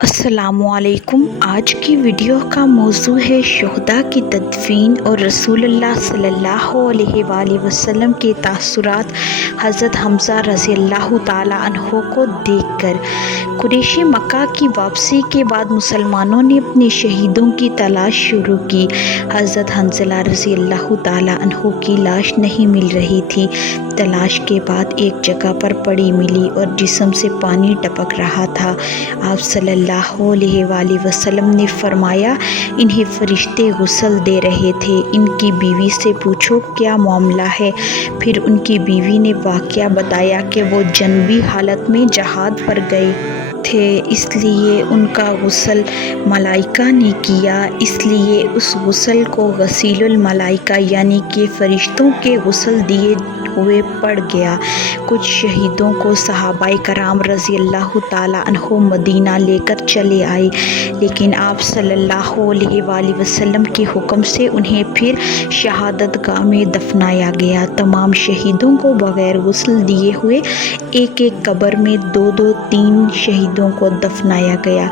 अस्सलामु अलैकुम। आज की वीडियो का मौजू है शुहदा की तदफीन और रसूलुल्लाह सल्लल्लाहु अलैहि वसल्लम के तासुरात हज़रत हमज़ा रज़ियल्लाहु ताला अन्हो को देखकर। कुरैशी मक्का की वापसी के बाद मुसलमानों ने अपने शहीदों की तलाश शुरू की। हज़रत हंज़ला रज़ियल्लाहु ताला अन्हो की लाश नहीं मिल रही थी। तलाश के बाद एक जगह पर पड़ी मिली और जिस्म से पानी टपक रहा था। आप सल्लल्लाहु अलैहि वसल्लम ने फरमाया, इन्हें फरिश्ते गुस्ल दे रहे थे, इनकी बीवी से पूछो क्या मामला है। फिर उनकी बीवी ने वाक़या बताया कि वो जनवी हालत में जहाद पर गए थे, इसलिए उनका गुस्ल मलाइका ने किया, इसलिए उस गुस्ल को गसीलुल मलाइका यानी कि फरिश्तों के गुस्ल दिए हुए पड़ गया। कुछ शहीदों को सहाबाए कराम रज़ियल्लाहु ताला अन्हो मदीना लेकर चले आए, लेकिन आप सल्लल्लाहु अलैहि वसल्लम के हुक्म से उन्हें फिर शहादतगाह में दफनाया गया। तमाम शहीदों को बगैर गुस्ल दिए हुए एक एक कब्र में दो तीन शहीदों को दफनाया गया।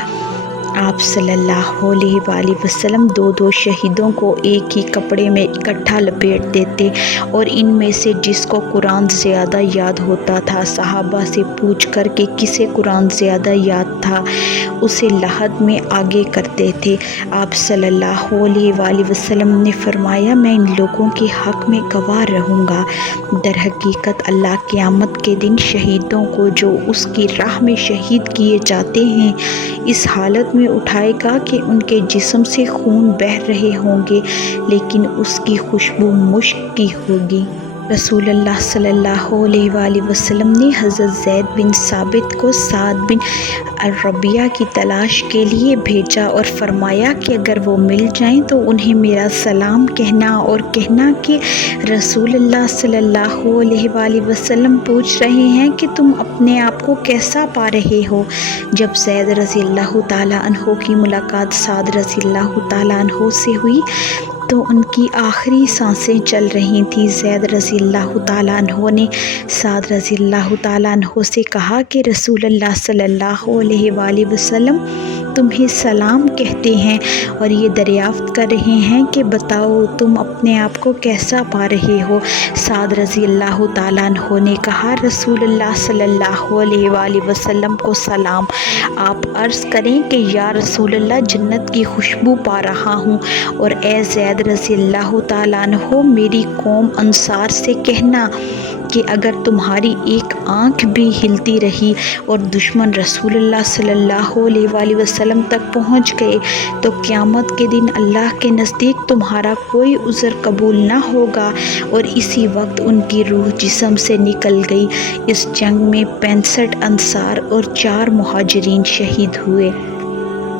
आप सल्लल्लाहु अलैहि वसल्लम दो शहीदों को एक ही कपड़े में इकट्ठा लपेट देते और इनमें से जिसको कुरान ज़्यादा याद होता था, सहाबा से पूछ कर के किसे कुरान ज़्यादा याद था, उसे लहद में आगे करते थे। आप सल्लल्लाहु अलैहि वसल्लम ने फरमाया, मैं इन लोगों के हक़ में गवाह रहूँगा। दर हकीकत अल्लाह क़यामत के दिन शहीदों को जो उसकी राह में शहीद किए जाते हैं इस हालत में उठाएगा कि उनके जिस्म से खून बह रहे होंगे, लेकिन उसकी खुशबू मुश्क की होगी। रसूलुल्लाह सल्लल्लाहु अलैहि वसल्लम ने हज़रत ज़ैद बिन साबित को साद बिन रबिया की तलाश के लिए भेजा और फरमाया कि अगर वो मिल जाएं तो उन्हें मेरा सलाम कहना और कहना कि रसूलुल्लाह सल्लल्लाहु अलैहि वसल्लम पूछ रहे हैं कि तुम अपने आप को कैसा पा रहे हो। जब ज़ैद रज़ियल्लाहु ताला अन्हो की मुलाकात साद रज़ियल्लाहु ताला अन्हो से हुई तो उनकी आखिरी सांसें चल रही थीं। ज़ैद रज़ियल्लाहु ताला अन्हो ने साद रज़ियल्लाहु ताला अन्हो से कहा कि रसूलुल्लाह सल्लल्लाहु अलैहि वसल्लम तुम्हें सलाम कहते हैं और ये दरियाफ़्त कर रहे हैं कि बताओ तुम अपने आप को कैसा पा रहे हो। साद रज़ियल्लाहु ताला अन्हो ने कहा, रसूलुल्लाह सल्लल्लाहु अलैहि वसल्लम को सलाम। आप अर्ज़ करें कि या रसूलुल्लाह जन्नत की खुशबू पा रहा हूँ, और ए ज़ैद रज़ियल्लाहु ताला अन्हो मेरी कौम अंसार से कहना कि अगर तुम्हारी एक आँख भी हिलती रही और दुश्मन रसूलुल्लाह सल्लल्लाहु अलैहि वसल्लम तक पहुँच गए तो क़यामत के दिन अल्लाह के नज़दीक तुम्हारा कोई उज़्र कबूल न होगा। और इसी वक्त उनकी रूह जिस्म से निकल गई। इस जंग में 65 अंसार और 4 मुहाजिरीन शहीद हुए।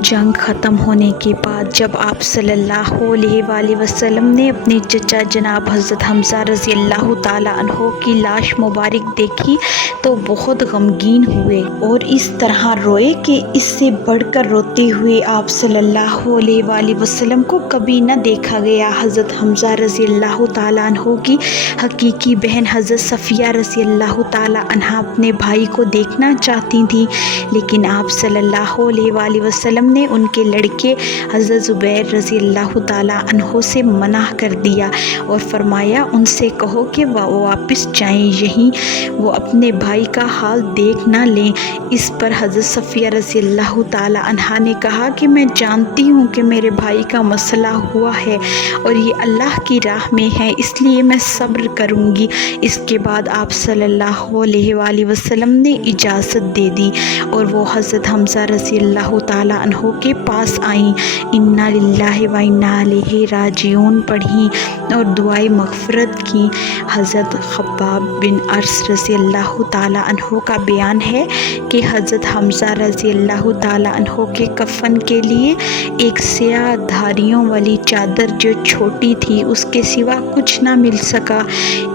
जंग ख़त्म होने के बाद जब आप सल्लल्लाहु अलैहि वसल्लम ने अपने चचा जनाब हज़रत हमज़ा रज़ियल्लाहु ताला अन्हो की लाश मुबारक देखी तो बहुत गमगीन हुए और इस तरह रोए कि इससे बढ़कर रोते हुए आप सल्लल्लाहु अलैहि वसल्लम को कभी न देखा गया। हज़रत हमज़ा रज़ियल्लाहु ताला अन्हो की हकीकी बहन हज़रत सफ़िया रज़ियल्लाहु ताला अन्हा अपने भाई को देखना चाहती थीं, लेकिन आप सल्लल्लाहु अलैहि वसल्लम ने उनके लड़के हज़रत ज़ुबैर रज़ियल्लाहु ताला अन्हो से मना कर दिया और फरमाया, उनसे कहो कि वो वापस जाएं, यहीं वो अपने भाई का हाल देख ना लें। इस पर हज़रत सफ़िया रज़ियल्लाहु ताला अन्हा ने कहा कि मैं जानती हूँ कि मेरे भाई का मसला हुआ है और ये अल्लाह की राह में है, इसलिए मैं सब्र करूँगी। इसके बाद आप सल्लल्लाहु अलैहि वसल्लम ने इजाज़त दे दी और वो हज़रत हमज़ा रज़ियल्लाहु ताला अन्हो के पास आईं। इन्ना लिल्लाहि व इन्ना इलैहि राजिऊन पढ़ी और दुआए मग़फ़िरत की। हज़रत ख़ब्बाब बिन अर्स रज़ियल्लाहु ताला अन्हो का बयान है कि हज़रत हमज़ा रज़ियल्लाहु ताला अन्हो के कफ़न के लिए एक स्याह धारियों वाली चादर जो छोटी थी उसके सिवा कुछ ना मिल सका।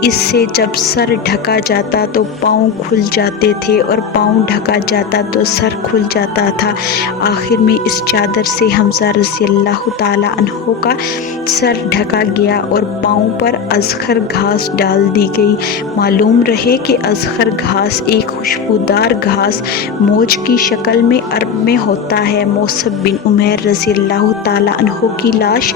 इससे जब सर ढका जाता तो पाँव खुल जाते थे और पाँव ढका जाता तो सर खुल जाता था। आखिर میں اس چادر سے حمزہ رضی اللہ تعالیٰ عنہ کا سر ڈھکا گیا اور پاؤں پر ازخر گھاس ڈال دی گئی۔ معلوم رہے کہ ازخر گھاس ایک خوشبودار گھاس موج کی شکل میں عرب میں ہوتا ہے۔ مصعب بن عمیر رضی اللہ تعالیٰ عنہ کی لاش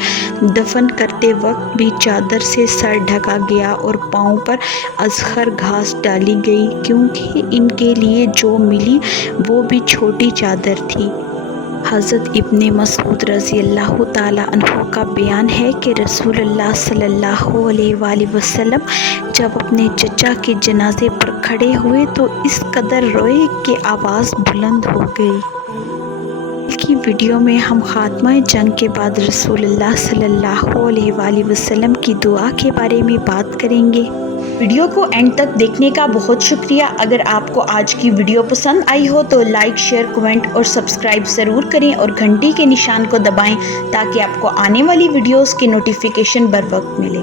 دفن کرتے وقت بھی چادر سے سر ڈھکا گیا اور پاؤں پر ازخر گھاس ڈالی گئی، کیونکہ ان کے لیے جو ملی وہ بھی چھوٹی چادر تھی۔ حضرت ابن مسعود رضی اللہ تعالیٰ عنہ کا بیان ہے کہ رسول اللہ صلی اللہ علیہ وآلہ وسلم جب اپنے چچا کے جنازے پر کھڑے ہوئے تو اس قدر روئے کہ آواز بلند ہو گئی۔ کی ویڈیو میں ہم خاتمہ جنگ کے بعد رسول اللہ صلی اللہ علیہ وآلہ وسلم کی دعا کے بارے میں بات کریں گے۔ ویڈیو کو اینڈ تک دیکھنے کا بہت شکریہ۔ اگر آپ کو آج کی ویڈیو پسند آئی ہو تو لائک، شیئر، کمنٹ اور سبسکرائب ضرور کریں اور گھنٹی کے نشان کو دبائیں تاکہ آپ کو آنے والی ویڈیوز کی نوٹیفیکیشن بر وقت ملے۔